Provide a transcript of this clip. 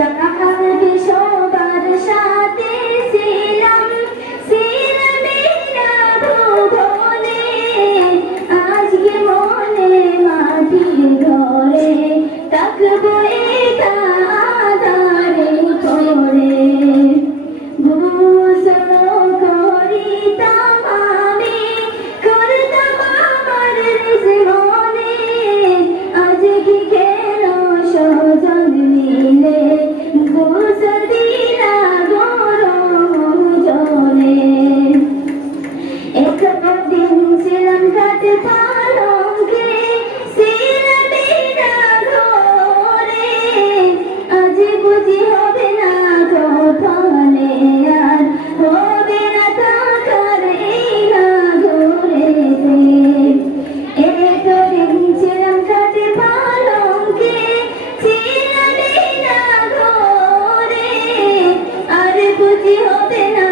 Jangan kasih 口ほてな